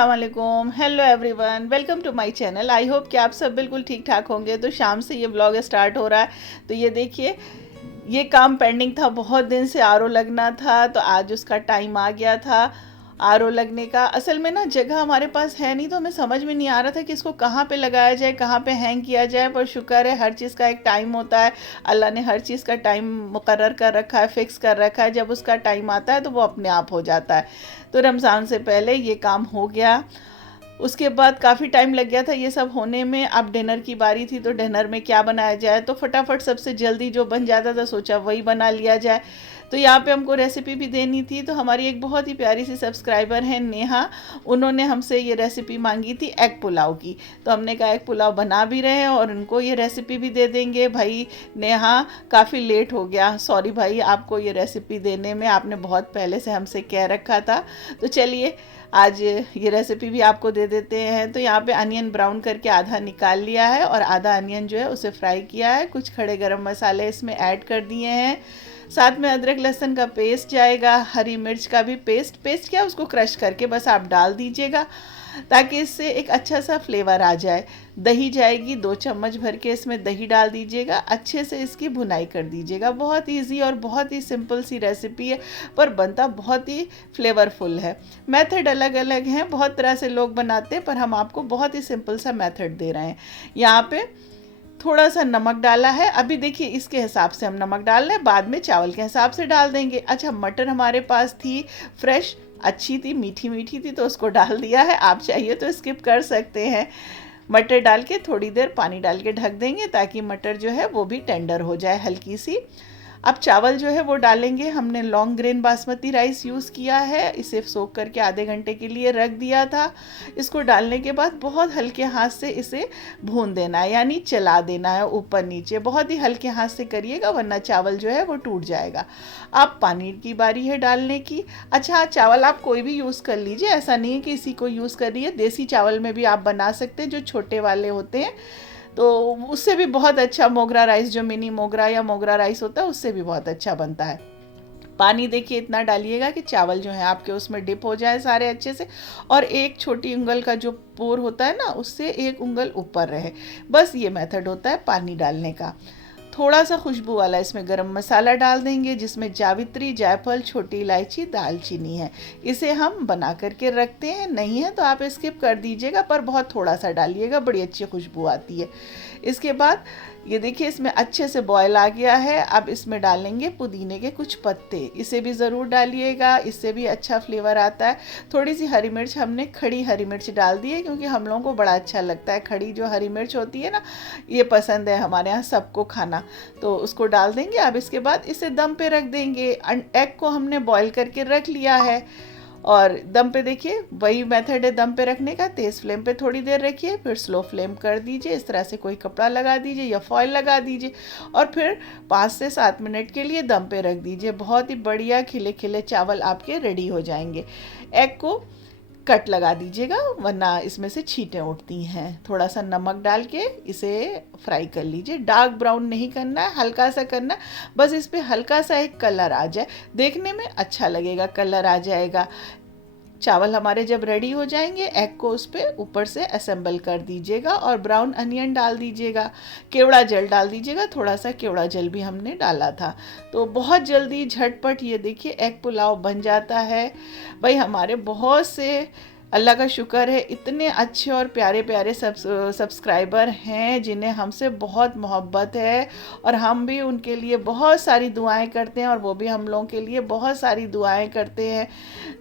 अस्सलाम वालेकुम, hello everyone, welcome to my channel. I hope कि आप सब बिल्कुल ठीक ठाक होंगे। तो शाम से ये व्लॉग स्टार्ट हो रहा है। तो ये देखिए, ये काम पेंडिंग था, बहुत दिन से आरओ लगना था, तो आज उसका टाइम आ गया था आरओ लगने का। असल में ना जगह हमारे पास है नहीं, तो हमें समझ में नहीं आ रहा था कि इसको कहाँ पे लगाया जाए, कहाँ पे हैंग किया जाए। पर शुक्र है, हर चीज़ का एक टाइम होता है। अल्लाह ने हर चीज़ का टाइम मुकर्रर कर रखा है, फिक्स कर रखा है। जब उसका टाइम आता है तो वो अपने आप हो जाता है। तो रमज़ान से पहले ये काम हो गया। उसके बाद काफ़ी टाइम लग गया था ये सब होने में। अब डिनर की बारी थी, तो डिनर में क्या बनाया जाए, तो फटाफट सबसे जल्दी जो बन जाता था सोचा वही बना लिया जाए। तो यहाँ पे हमको रेसिपी भी देनी थी। तो हमारी एक बहुत ही प्यारी सी सब्सक्राइबर है नेहा, उन्होंने हमसे ये रेसिपी मांगी थी एग पुलाव की। तो हमने कहा एग पुलाव बना भी रहे हैं और उनको ये रेसिपी भी दे देंगे। भाई नेहा, काफ़ी लेट हो गया, सॉरी भाई, आपको ये रेसिपी देने में आपने बहुत पहले से हमसे कह रखा था। तो चलिए आज ये रेसिपी भी आपको दे देते हैं। तो यहाँ पे अनियन ब्राउन करके आधा निकाल लिया है और आधा अनियन जो है उसे फ्राई किया है। कुछ खड़े गरम मसाले इसमें ऐड कर दिए हैं। साथ में अदरक लहसुन का पेस्ट जाएगा, हरी मिर्च का भी पेस्ट क्या उसको क्रश करके बस आप डाल दीजिएगा, ताकि इससे एक अच्छा सा फ्लेवर आ जाए। दही जाएगी, 2 चम्मच भर के इसमें दही डाल दीजिएगा, अच्छे से इसकी भुनाई कर दीजिएगा। बहुत ईजी और बहुत ही सिंपल सी रेसिपी है, पर बनता बहुत ही फ्लेवरफुल है। मेथड अलग अलग हैं, बहुत तरह से लोग बनाते हैं, पर हम आपको बहुत ही सिंपल सा मेथड दे रहे हैं। यहाँ पे थोड़ा सा नमक डाला है। अभी देखिए इसके हिसाब से हम नमक डाल रहे हैं, बाद में चावल के हिसाब से डाल देंगे। अच्छा, मटर हमारे पास थी फ्रेश, अच्छी थी, मीठी मीठी थी, तो उसको डाल दिया है। आप चाहिए तो स्किप कर सकते हैं। मटर डाल के थोड़ी देर पानी डाल के ढक देंगे, ताकि मटर जो है वो भी टेंडर हो जाए हल्की सी। अब चावल जो है वो डालेंगे। हमने long grain basmati rice use किया है, इसे सोख करके आधे घंटे के लिए रख दिया था। इसको डालने के बाद बहुत हल्के हाथ से इसे भून देना है, यानी चला देना है ऊपर नीचे। बहुत ही हल्के हाथ से करिएगा, वरना चावल जो है वो टूट जाएगा। अब पानी की बारी है डालने की। अच्छा, चावल आप कोई भी यूज़ कर लीजिए, ऐसा नहीं है कि इसी को यूज़ कर रही है। देसी चावल में भी आप बना सकते हैं, जो छोटे वाले होते हैं, तो उससे भी बहुत अच्छा मोगरा राइस, जो मिनी मोगरा या मोगरा राइस होता है, उससे भी बहुत अच्छा बनता है। पानी देखिए इतना डालिएगा कि चावल जो है आपके उसमें डिप हो जाए सारे अच्छे से, और एक छोटी उंगल का जो पोर होता है ना, उससे एक उंगल ऊपर रहे। बस ये मेथड होता है पानी डालने का। थोड़ा सा खुशबू वाला इसमें गरम मसाला डाल देंगे, जिसमें जावित्री, जायफल, छोटी इलायची, दालचीनी है। इसे हम बना करके रखते हैं, नहीं है तो आप स्किप कर दीजिएगा, पर बहुत थोड़ा सा डालिएगा, बड़ी अच्छी खुशबू आती है। इसके बाद ये देखिए इसमें अच्छे से बॉयल आ गया है। अब इसमें डालेंगे पुदीने के कुछ पत्ते, इसे भी ज़रूर डालिएगा, इससे भी अच्छा फ्लेवर आता है। थोड़ी सी हरी मिर्च, हमने खड़ी हरी मिर्च डाल दी है, क्योंकि हम लोगों को बड़ा अच्छा लगता है खड़ी जो हरी मिर्च होती है ना, ये पसंद है हमारे यहाँ सबको खाना, तो उसको डाल देंगे। अब इसके बाद इसे दम पे रख देंगे। एग को हमने बॉयल करके रख लिया है, और दम पे देखिए वही मेथड है दम पे रखने का। तेज़ फ्लेम पे थोड़ी देर रखिए, फिर स्लो फ्लेम कर दीजिए। इस तरह से कोई कपड़ा लगा दीजिए या फॉयल लगा दीजिए, और फिर 5 से 7 मिनट के लिए दम पे रख दीजिए। बहुत ही बढ़िया खिले खिले चावल आपके रेडी हो जाएंगे। एग को कट लगा दीजिएगा, वरना इसमें से छींटें उठती हैं। थोड़ा सा नमक डाल के इसे फ्राई कर लीजिए। डार्क ब्राउन नहीं करना है, हल्का सा करना है, बस इस पर हल्का सा एक कलर आ जाए, देखने में अच्छा लगेगा, कलर आ जाएगा। चावल हमारे जब रेडी हो जाएंगे, एग को उस पर ऊपर से असेंबल कर दीजिएगा, और ब्राउन अनियन डाल दीजिएगा। केवड़ा जल डाल दीजिएगा, थोड़ा सा केवड़ा जल भी हमने डाला था। तो बहुत जल्दी झटपट ये देखिए एग पुलाव बन जाता है। भाई हमारे बहुत से, अल्लाह का शुक्र है, इतने अच्छे और प्यारे प्यारे सब्सक्राइबर हैं, जिन्हें हमसे बहुत मोहब्बत है, और हम भी उनके लिए बहुत सारी दुआएं करते हैं, और वो भी हम लोगों के लिए बहुत सारी दुआएं करते हैं।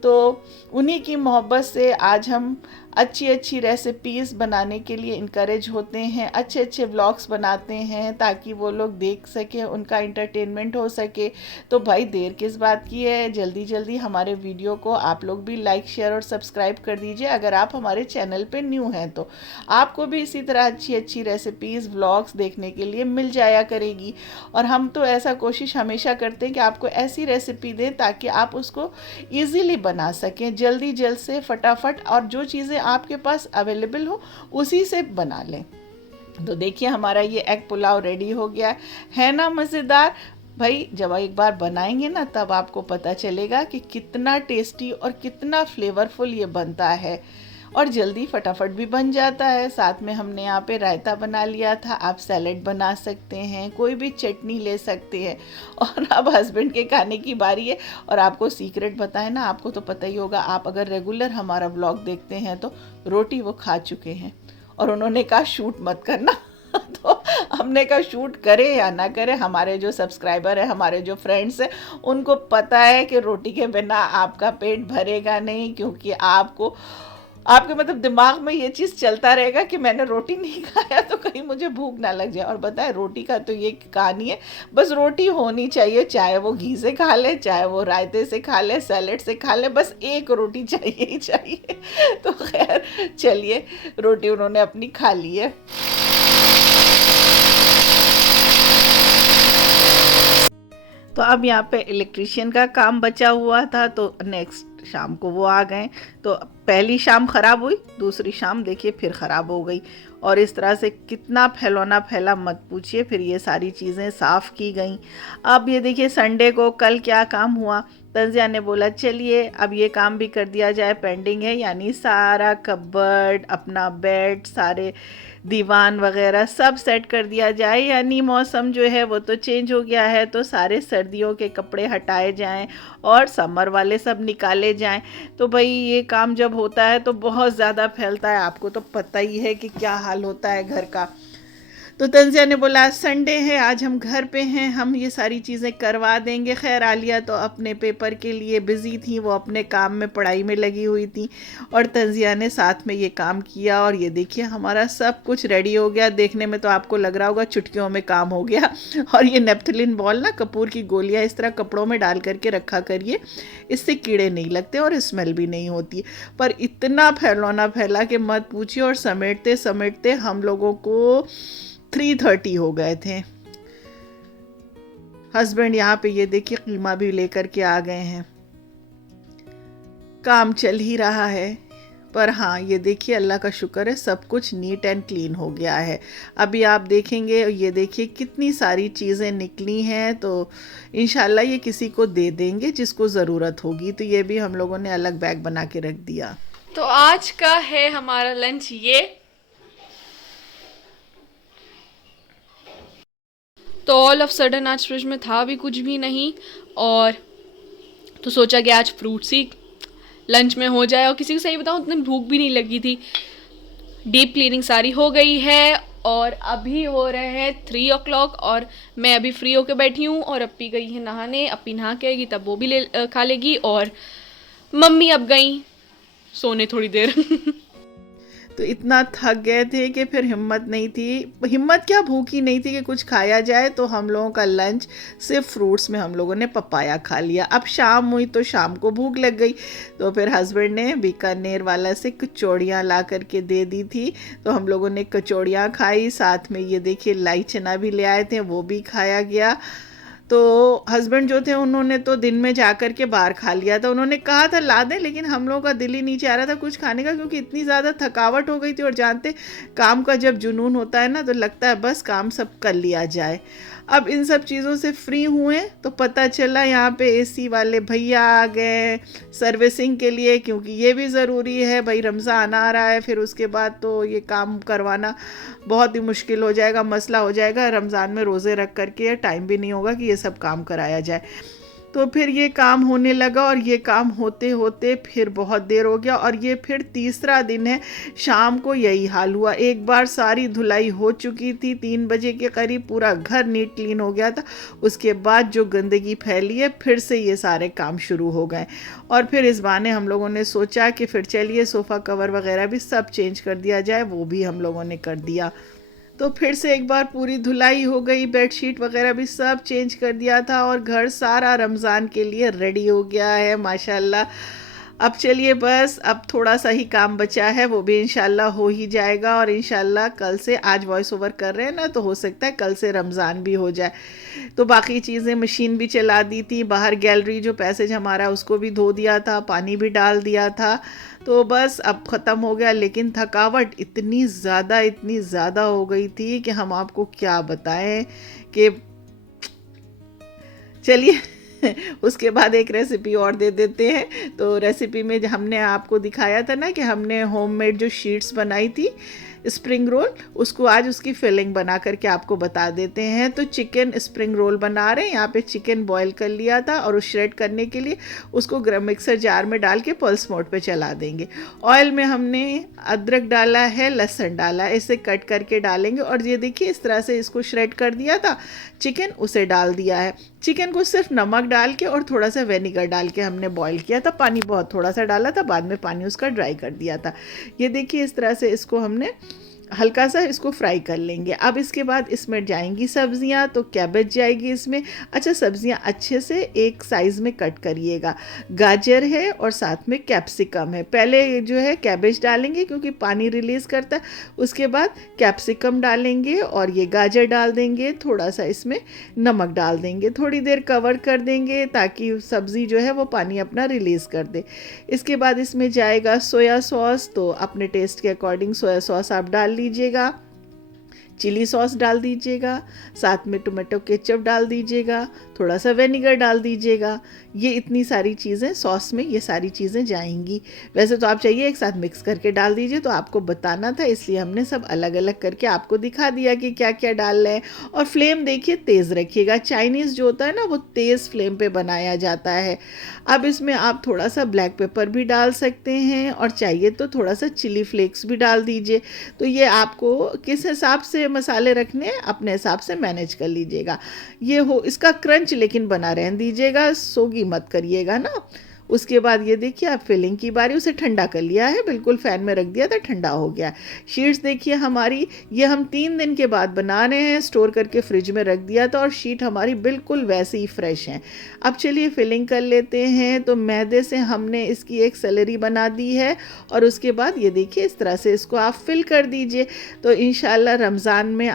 तो उन्हीं की मोहब्बत से आज हम अच्छी अच्छी रेसिपीज़ बनाने के लिए इनकरेज होते हैं, अच्छे अच्छे व्लॉग्स बनाते हैं, ताकि वो लोग देख सकें, उनका इंटरटेनमेंट हो सके। तो भाई देर किस बात की है, जल्दी जल्दी हमारे वीडियो को आप लोग भी लाइक, शेयर और सब्सक्राइब कर दीजिए। अगर आप हमारे चैनल पे न्यू हैं तो आपको भी इसी तरह अच्छी अच्छी रेसिपीज़, व्लॉग्स देखने के लिए मिल जाया करेगी। और हम तो ऐसा कोशिश हमेशा करते हैं कि आपको ऐसी रेसिपी दें ताकि आप उसको ईज़िली बना सकें, जल्दी जल्द से फटाफट, और जो चीज़ें आपके पास अवेलेबल हो उसी से बना लें। तो देखिए हमारा ये एग पुलाव रेडी हो गया है ना, मज़ेदार। भाई जब एक बार बनाएंगे ना, तब आपको पता चलेगा कि कितना टेस्टी और कितना फ्लेवरफुल ये बनता है। और जल्दी फटाफट भी बन जाता है। साथ में हमने यहाँ पे रायता बना लिया था, आप सैलेड बना सकते हैं, कोई भी चटनी ले सकते हैं। और अब हस्बैंड के खाने की बारी है। और आपको सीक्रेट बताएं ना, आपको तो पता ही होगा, आप अगर रेगुलर हमारा व्लॉग देखते हैं तो रोटी वो खा चुके हैं और उन्होंने कहा शूट मत करना। तो हमने कहा शूट करे या ना करे, हमारे जो सब्सक्राइबर है, हमारे जो फ्रेंड्स हैं, उनको पता है कि रोटी के बिना आपका पेट भरेगा नहीं, क्योंकि आपको आपके मतलब दिमाग में ये चीज़ चलता रहेगा कि मैंने रोटी नहीं खाया तो कहीं मुझे भूख ना लग जाए। और बताए रोटी का तो ये कहानी है, बस रोटी होनी चाहिए, चाहे वो घी से खा ले, चाहे वो रायते से खा ले, सैलेड से खा ले, बस एक रोटी चाहिए ही चाहिए। तो खैर चलिए, रोटी उन्होंने अपनी खा ली है। तो अब यहाँ पे इलेक्ट्रिशियन का काम बचा हुआ था, तो नेक्स्ट शाम को वो आ गए। तो पहली शाम ख़राब हुई, दूसरी शाम देखिए फिर ख़राब हो गई। और इस तरह से कितना फैलौना फैला मत पूछिए। फिर ये सारी चीज़ें साफ़ की गई। अब ये देखिए संडे को कल क्या काम हुआ, तंजिया ने बोला चलिए अब ये काम भी कर दिया जाए, पेंडिंग है, यानी सारा कबर्ड, अपना बेड, सारे दीवान वगैरह सब सेट कर दिया जाए। यानी मौसम जो है वो तो चेंज हो गया है, तो सारे सर्दियों के कपड़े हटाए जाएं और समर वाले सब निकाले जाएं। तो भाई ये काम जब होता है तो बहुत ज़्यादा फैलता है, आपको तो पता ही है कि क्या हाल होता है घर का। तो तंजिया ने बोला आज संडे है, आज हम घर पे हैं, हम ये सारी चीज़ें करवा देंगे। खैर आलिया तो अपने पेपर के लिए बिज़ी थी, वो अपने काम में पढ़ाई में लगी हुई थी, और तंजिया ने साथ में ये काम किया। और ये देखिए हमारा सब कुछ रेडी हो गया। देखने में तो आपको लग रहा होगा चुटकियों में काम हो गया। और ये नेप्थलिन बॉल ना, कपूर की गोलियाँ, इस तरह कपड़ों में डाल करके रखा करिए, इससे कीड़े नहीं लगते और स्मेल भी नहीं होती। पर इतना फैलौना फैला कि मत पूछिए, और समेटते समेटते हम लोगों को 3:30 हो गए थे। हस्बैंड यहाँ पे ये देखिए कीमा भी लेकर के आ गए हैं। काम चल ही रहा है, पर हाँ ये देखिए अल्लाह का शुक्र है सब कुछ नीट एंड क्लीन हो गया है। अभी आप देखेंगे, ये देखिए कितनी सारी चीज़ें निकली हैं, तो इंशाल्लाह ये किसी को दे देंगे जिसको ज़रूरत होगी। तो ये भी हम लोगों ने अलग बैग बना के रख दिया। तो आज का है हमारा लंच ये। तो ऑल ऑफ सडन आज फ्रिज में था भी कुछ भी नहीं, और तो सोचा कि आज फ्रूट्स ही लंच में हो जाए। और किसी को सही बताऊँ उतनी भूख भी नहीं लगी थी। डीप क्लीनिंग सारी हो गई है और अभी हो रहे हैं 3 o'clock, और मैं अभी फ्री होके बैठी हूँ। और अप्पी गई है नहाने, अप्पी नहा के आएगी तब वो भी खा लेगी। और मम्मी अब गई सोने थोड़ी देर। तो इतना थक गए थे कि फिर हिम्मत नहीं थी, हिम्मत क्या भूख ही नहीं थी कि कुछ खाया जाए। तो हम लोगों का लंच सिर्फ फ्रूट्स में हम लोगों ने पपाया खा लिया। अब शाम हुई तो शाम को भूख लग गई, तो फिर हस्बैंड ने बीकानेर वाला से कचौड़ियाँ ला करके दे दी थी, तो हम लोगों ने कचौड़ियाँ खाई। साथ में ये देखिए लाई चना भी ले आए थे, वो भी खाया गया। तो हस्बैंड जो थे उन्होंने तो दिन में जा कर के बाहर खा लिया था। उन्होंने कहा था ला दें, लेकिन हम लोगों का दिल ही नहीं चाह रहा था कुछ खाने का, क्योंकि इतनी ज़्यादा थकावट हो गई थी। और जानते काम का जब जुनून होता है ना, तो लगता है बस काम सब कर लिया जाए। अब इन सब चीज़ों से फ्री हुए तो पता चला यहाँ पे एसी वाले भैया आ गए सर्विसिंग के लिए, क्योंकि ये भी ज़रूरी है भाई, रमज़ान आ रहा है, फिर उसके बाद तो ये काम करवाना बहुत ही मुश्किल हो जाएगा, मसला हो जाएगा। रमज़ान में रोज़े रख करके टाइम भी नहीं होगा कि ये सब काम कराया जाए। तो फिर ये काम होने लगा, और ये काम होते होते फिर बहुत देर हो गया। और ये फिर तीसरा दिन है, शाम को यही हाल हुआ। एक बार सारी धुलाई हो चुकी थी, 3 बजे के करीब पूरा घर नीट क्लीन हो गया था। उसके बाद जो गंदगी फैली है, फिर से ये सारे काम शुरू हो गए। और फिर इस बहाने हम लोगों ने सोचा कि फिर चलिए सोफ़ा कवर वगैरह भी सब चेंज कर दिया जाए, वो भी हम लोगों ने कर दिया। तो फिर से एक बार पूरी धुलाई हो गई, बेडशीट वगैरह भी सब चेंज कर दिया था, और घर सारा रमज़ान के लिए रेडी हो गया है माशाल्लाह। अब चलिए बस अब थोड़ा सा ही काम बचा है, वो भी इंशाल्लाह हो ही जाएगा। और इंशाल्लाह कल से, आज वॉइस ओवर कर रहे हैं ना, तो हो सकता है कल से रमज़ान भी हो जाए। तो बाकी चीज़ें, मशीन भी चला दी थी, बाहर गैलरी जो पैसेज हमारा उसको भी धो दिया था, पानी भी डाल दिया था। तो बस अब ख़त्म हो गया। लेकिन थकावट इतनी ज़्यादा हो गई थी कि हम आपको क्या बताएं कि चलिए उसके बाद एक रेसिपी और दे देते हैं। तो रेसिपी में हमने आपको दिखाया था ना कि हमने होममेड जो शीट्स बनाई थी स्प्रिंग रोल, उसको आज उसकी फिलिंग बना करके आपको बता देते हैं। तो चिकन स्प्रिंग रोल बना रहे हैं। यहाँ पे चिकन बॉईल कर लिया था और उस श्रेड करने के लिए उसको मिक्सर जार में डाल के पल्स मोड पे चला देंगे। ऑयल में हमने अदरक डाला है, लहसुन डाला है, इसे कट करके डालेंगे। और ये देखिए इस तरह से इसको श्रेड कर दिया था चिकन, उसे डाल दिया है। चिकन को सिर्फ नमक डाल के और थोड़ा सा विनेगर डाल के हमने बॉईल किया था। पानी बहुत थोड़ा सा डाला था, बाद में पानी उसका ड्राई कर दिया था। ये देखिए इस तरह से इसको हमने हल्का सा इसको फ्राई कर लेंगे। अब इसके बाद इसमें जाएंगी सब्जियां। तो कैबेज जाएगी इसमें। अच्छा, सब्जियां अच्छे से एक साइज़ में कट करिएगा। गाजर है और साथ में कैप्सिकम है। पहले जो है कैबेज डालेंगे क्योंकि पानी रिलीज़ करता है, उसके बाद कैप्सिकम डालेंगे और ये गाजर डाल देंगे। थोड़ा सा इसमें नमक डाल देंगे, थोड़ी देर कवर कर देंगे ताकि सब्ज़ी जो है वो पानी अपना रिलीज़ कर दे। इसके बाद इसमें जाएगा सोया सॉस। तो अपने टेस्ट के अकॉर्डिंग सोया सॉस आप डाल लीजिएगा, चिली सॉस डाल दीजिएगा, साथ में टोमेटो केचप डाल दीजिएगा, थोड़ा सा विनेगर डाल दीजिएगा। ये इतनी सारी चीज़ें सॉस में ये सारी चीज़ें जाएंगी। वैसे तो आप चाहिए एक साथ मिक्स करके डाल दीजिए, तो आपको बताना था इसलिए हमने सब अलग अलग करके आपको दिखा दिया कि क्या क्या डाल रहे हैं। और फ्लेम देखिए तेज़ रखिएगा। चाइनीज़ जो होता है ना वो तेज़ फ्लेम पे बनाया जाता है। अब इसमें आप थोड़ा सा ब्लैक पेपर भी डाल सकते हैं और चाहिए तो थोड़ा सा चिली फ्लेक्स भी डाल दीजिए। तो ये आपको किस हिसाब से मसाले रखने हैं अपने हिसाब से मैनेज कर लीजिएगा। ये हो इसका क्रंच लेकिन बना रहने दीजिएगा, सोगी मत करिएगा ना। उसके बाद ये देखिए आप फिलिंग की बारी, उसे ठंडा कर लिया है, बिल्कुल फ़ैन में रख दिया था, ठंडा हो गया। शीट्स देखिए हमारी, ये हम 3 दिन के बाद बना रहे हैं, स्टोर करके फ्रिज में रख दिया था और शीट हमारी बिल्कुल वैसे ही फ्रेश हैं। अब चलिए फिलिंग कर लेते हैं। तो मैदे से हमने इसकी एक सैलरी बना दी है और उसके बाद ये देखिए इस तरह से इसको आप फिल कर दीजिए। तो इंशाल्लाह रमज़ान में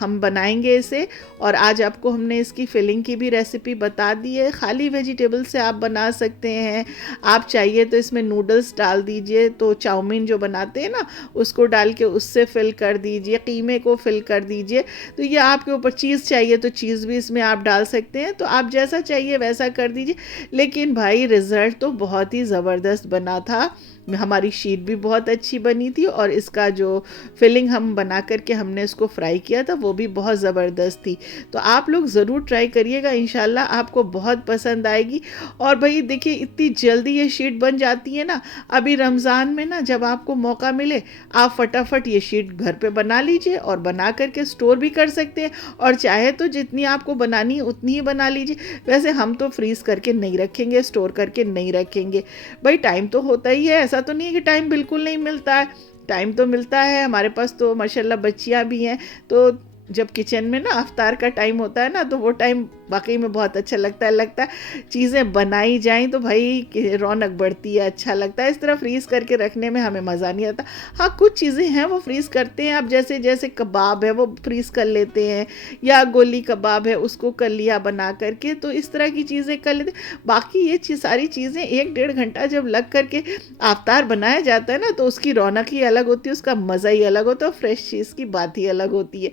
हम बनाएंगे इसे। और आज आपको हमने इसकी फिलिंग की भी रेसिपी बता दी है। खाली वेजिटेबल से आप बना सकते हैं। आप चाहिए तो इसमें नूडल्स डाल दीजिए, तो चाउमीन जो बनाते हैं ना उसको डाल के उससे फिल कर दीजिए, कीमे को फिल कर दीजिए। तो ये आपके ऊपर, चीज़ चाहिए तो चीज़ भी इसमें आप डाल सकते हैं। तो आप जैसा चाहिए वैसा कर दीजिए। लेकिन भाई रिज़ल्ट तो बहुत ही ज़बरदस्त बना था। हमारी शीट भी बहुत अच्छी बनी थी और इसका जो फिलिंग हम बना करके हमने इसको फ्राई किया था वो भी बहुत ज़बरदस्त थी। तो आप लोग ज़रूर ट्राई करिएगा, इंशाल्लाह आपको बहुत पसंद आएगी। और भाई देखिए इतनी जल्दी ये शीट बन जाती है ना। अभी रमज़ान में ना जब आपको मौका मिले आप फटाफट ये शीट घर पे बना लीजिए और बना करके स्टोर भी कर सकते हैं। और चाहे तो जितनी आपको बनानी है उतनी ही बना लीजिए। वैसे हम तो फ्रीज़ करके नहीं रखेंगे, स्टोर करके नहीं रखेंगे। भाई टाइम तो होता ही है, ऐसा तो नहीं है कि टाइम बिल्कुल नहीं मिलता है, टाइम तो मिलता है। हमारे पास तो माशाल्लाह बच्चियां भी हैं, तो जब किचन में ना अफ्तार का टाइम होता है ना तो वो टाइम वाकई में बहुत अच्छा लगता है चीज़ें बनाई जाएं तो भाई रौनक बढ़ती है, अच्छा लगता है। इस तरह फ्रीज़ करके रखने में हमें मज़ा नहीं आता। हाँ कुछ चीज़ें हैं वो फ्रीज़ करते हैं, अब जैसे जैसे कबाब है वो फ्रीज़ कर लेते हैं, या गोली कबाब है उसको कर लिया बना करके, तो इस तरह की चीज़ें कर लेते हैं। बाकी ये सारी चीज़ें 1-1.5 घंटा जब लग करके अफ्तार बनाया जाता है ना तो उसकी रौनक ही अलग होती है, उसका मज़ा ही अलग होता है, फ्रेश चीज़ की बात ही अलग होती है।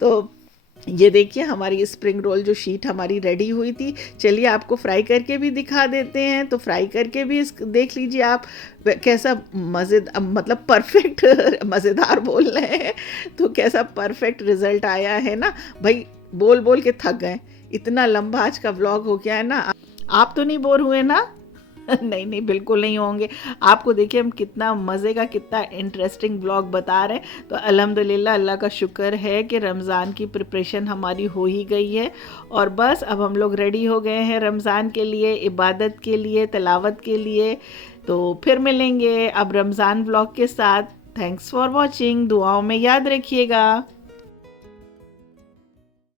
तो ये देखिए हमारी स्प्रिंग रोल जो शीट हमारी रेडी हुई थी। चलिए आपको फ्राई करके भी दिखा देते हैं। तो फ्राई करके भी देख लीजिए आप कैसा मतलब परफेक्ट मज़ेदार बोल रहे हैं तो कैसा परफेक्ट रिज़ल्ट आया है ना। भाई बोल बोल के थक गए, इतना लंबा आज का व्लॉग हो गया है ना। आप तो नहीं बोर हुए ना? नहीं नहीं बिल्कुल नहीं होंगे। आपको देखिए हम कितना मज़े का, कितना इंटरेस्टिंग ब्लॉग बता रहे हैं। तो अल्हम्दुलिल्लाह अल्लाह का शुक्र है कि रमज़ान की प्रिपरेशन हमारी हो ही गई है और बस अब हम लोग रेडी हो गए हैं रमज़ान के लिए, इबादत के लिए, तिलावत के लिए। तो फिर मिलेंगे अब रमज़ान ब्लॉग के साथ। Thanks for watching. दुआओं में याद रखिएगा।